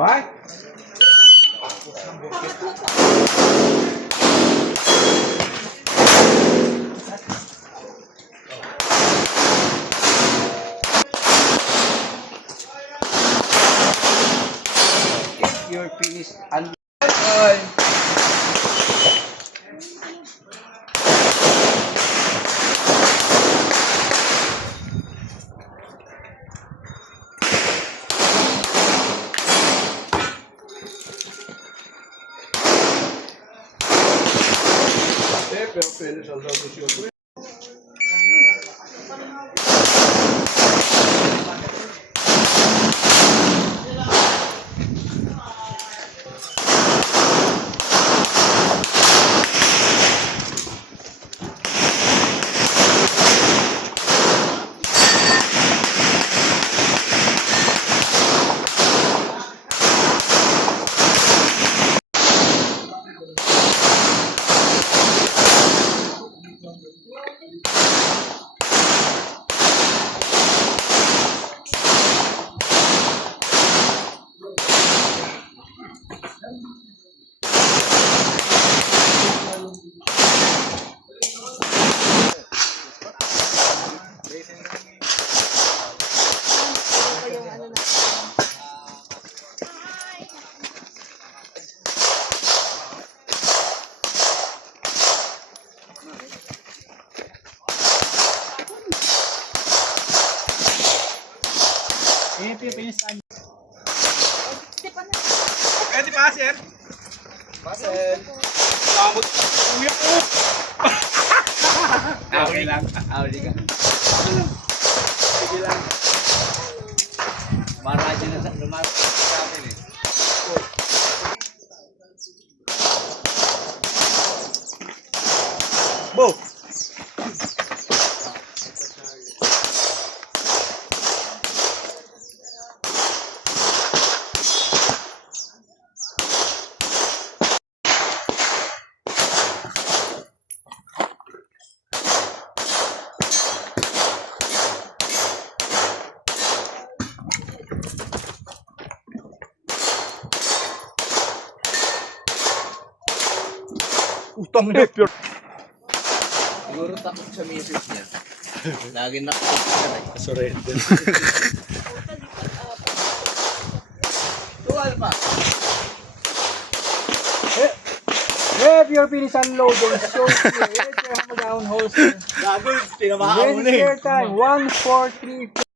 Bye. If you're finished and Pero pwede sa solution. Eh, di pa, sir? Pasel. Kamot. Uyo po. Awli lang. Awli ka. Sige lang. Maradyo na sa lumat sa atin eh. Bo! Utang na pure. Siguro takot sa misis niya. Lagi nakakot siya na. Surrender. Tuwal pa. If you're finished unloading, so clear. Your hammer down holster. Gago, tinamaan mo When na eh. clear time, 1, 4, 3, 4.